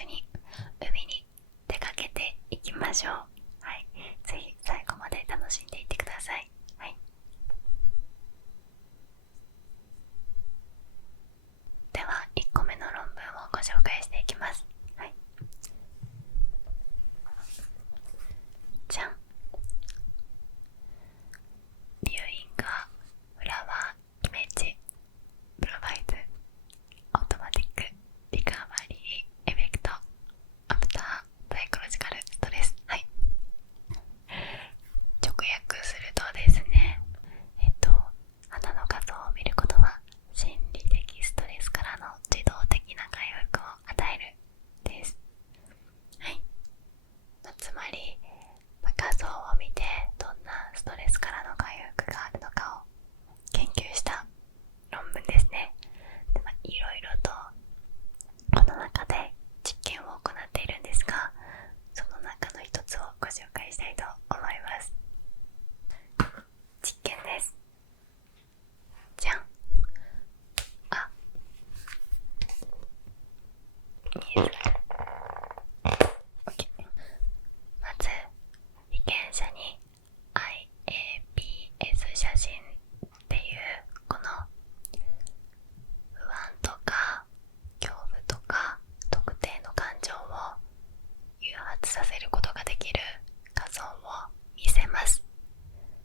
緒に海に出かけていきましょう。はい、ぜひ最後まで楽しんでいってください。はい、では1個目の論文をご紹介していきます。はい、じゃん。ビューイングはフラワーイメージプロバイズオートマティックリカバリーエフェクトアフターサイコロジカルストレス。はい、直訳するとですね、花の画像を見ることは心理的ストレスからの自動的な回復を与えるです。はい、つまり画像を見てどんなストレスからの回復があるのかを研究した論文ですね。で、いろいろとこの中で実験を行っているんですが、その中の一つをご紹介したいと思います。実験です。じゃん。あ、見える。 OK。 まず被験者に IAPS 写真っていうこの不安とか恐怖とか特定の感情を誘発させることができる画像を見せます。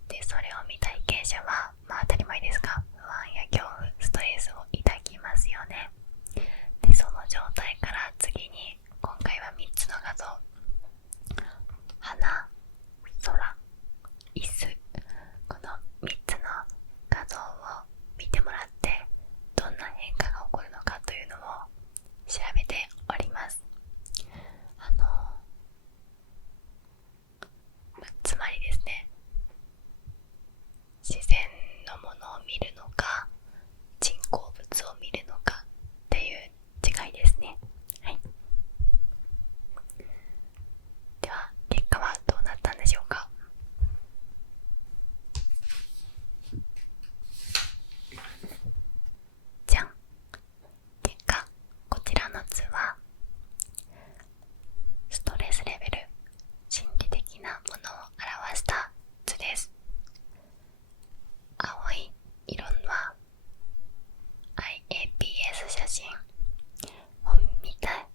で、それを見た被験者は当たり前ですが不安や恐怖ストレスを抱きますよね。で、その状態から次に今回は3つの画像、花、空、椅子、この3つの画像を見てもらってどんな変化が起こるのかというのを調べております。つまりですね、自然のものを見るのか人工物を見るのかっていう違いですね。はい、では結果はどうなったんでしょうか。じゃん。結果、こちらの図はストレスレベル、心理的なものを表した図です。青い色は IAPS 写真を見た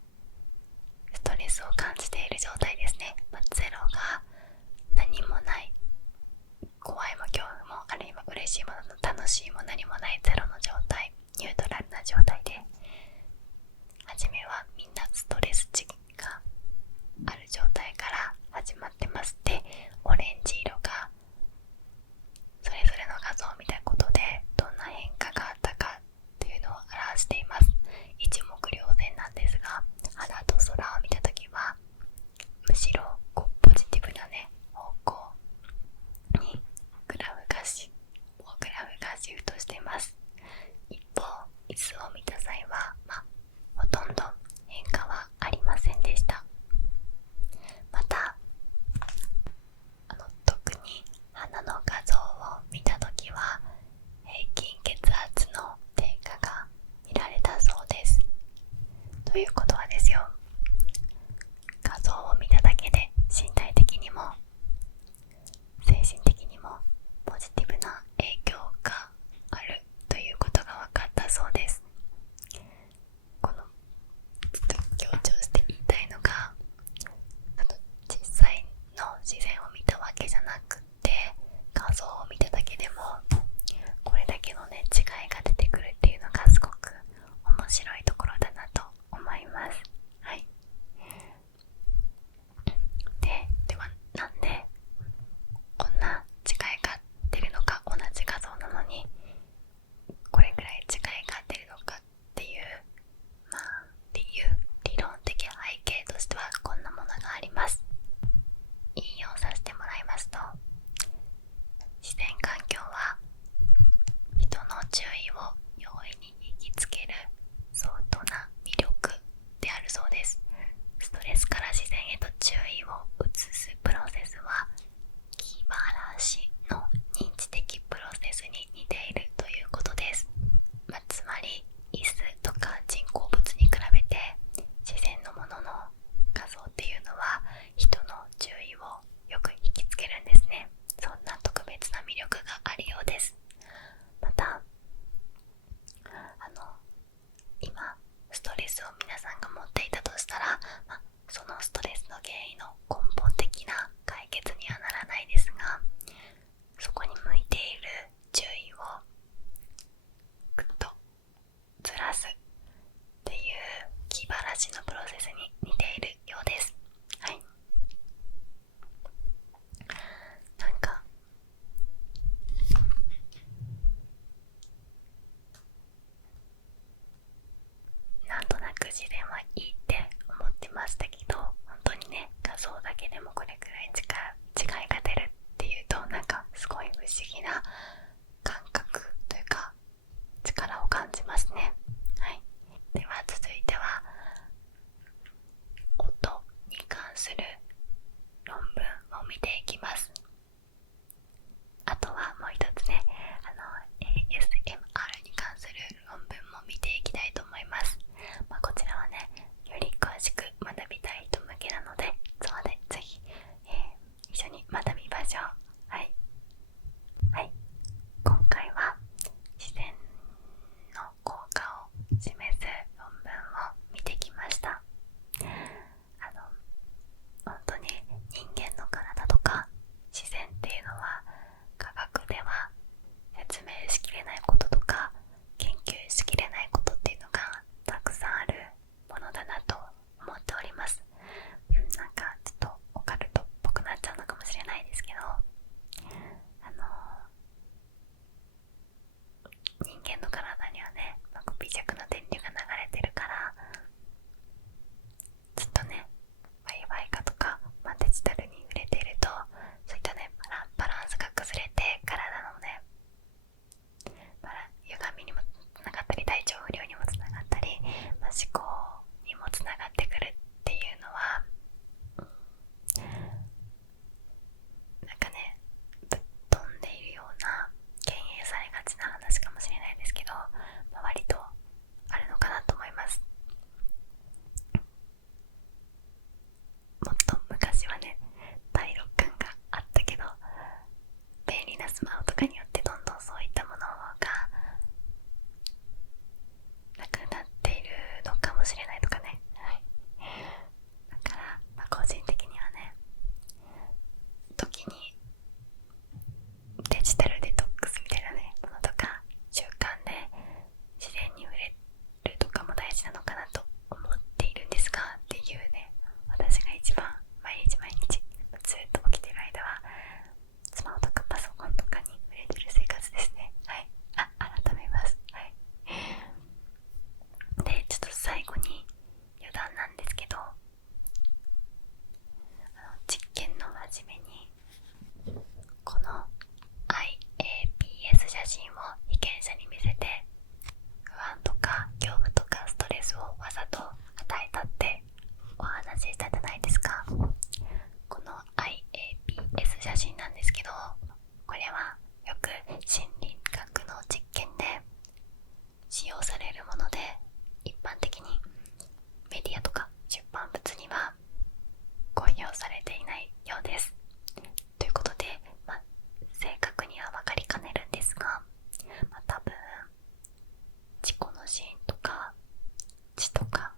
ストレスを感じている状態ですね。ゼロが何もない、怖いも恐怖もあるいは嬉しいも楽しいも何もないゼロの状態、ニュートラルな状態で、初めはみんなストレス値がある状態から始まってます。で、オレンジ色がそれぞれの画像を見たことでどんな変化があったかっていうのを表しています。一目瞭然なんですが、花と空を見たときはむしろポジティブなね方向にグラフがシフトしています。一方、椅子を見た際は、ほとんど変化はありませんでした。また特に鼻の画像を見たときは平均血圧の低下が見られたそうです。ということはですよ、画像を見ただけで身体的にも精神的にもポジティブな影響があるということが分かったそうです。この強調して言いたいのが、実際の自然を見たわけじゃなくって画像を見ただけでもこれだけのね違いが出てくるっていうのがすごく面白いところだなと思います。はい、レスを皆さんが持っていたとしたら、そのストレスの原因の根本的な解決にはならないですが、そこに向いている注意をぐっとずらすっていう気晴らしのプロセスに似ているようです。はい。なんかなんとなく自然はいいって思ってましたけど、本当にね、画像だけでもこれくらい違いが出るっていうと、なんかすごい不思議な感覚というか力を感じますね。はい。では続いては音に関する論文を見ていきます。あとはもう一つね、ASMR に関する論文も見ていきたいと思います。こちらはね、より詳しく学びたい人向けなので、そこでぜひ、一緒に学びましょう。はい。はい。今回は自然の効果を示す論文を見てきました。本当に人間の体とか自然っていうのは科学では説明しきれないこととか研究しきれないことっていうのがたくさんあるものだなと思っております。なんかちょっとオカルトっぽくなっちゃうのかもしれないですけど、人間の体にはね、微弱な電流が流れてるから、ずっとね Wi-Fi 化とか、デジタルに触れていると、そういったねバランスが崩れて体のね歪みにもつながったり、体調不良にもつながったり、思考にもつながってくるっていうのは、なんかね、ぶっ飛んでいるような敬遠されがちな話かもしれないですけど、割とあるのかなと思います。もっと昔はね、第六感があったけど、便利なスマホとかによってどんどんそういったものがなくなっているのかもしれないとかね。はい。だから、個人的にはね、時にデジタルデトックスみたいなねものとか習慣で自然に触れるとかも大事なのかなと思っているんですが、っていうね、私が一番毎日ずっと起きてる間はスマホとかパソコンとかに触れてる生活ですね。はい。改めます。はい。で、ちょっと最後に余談なんですけど、実験の初めにこの IAPS 写真を被験者に見せて、不安とか恐怖とかストレスをわざと与えたってお話ししたじゃないですか。この IAPS 写真なんですけど、これはよく心理学の実験で使用されるもので、一般的にメディアとか出版物には公表されていないようです。ということで、正確には分かりかねるんですが、多分事故のシーンとか血とか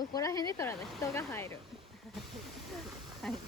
ここら辺で撮らない人が入るはい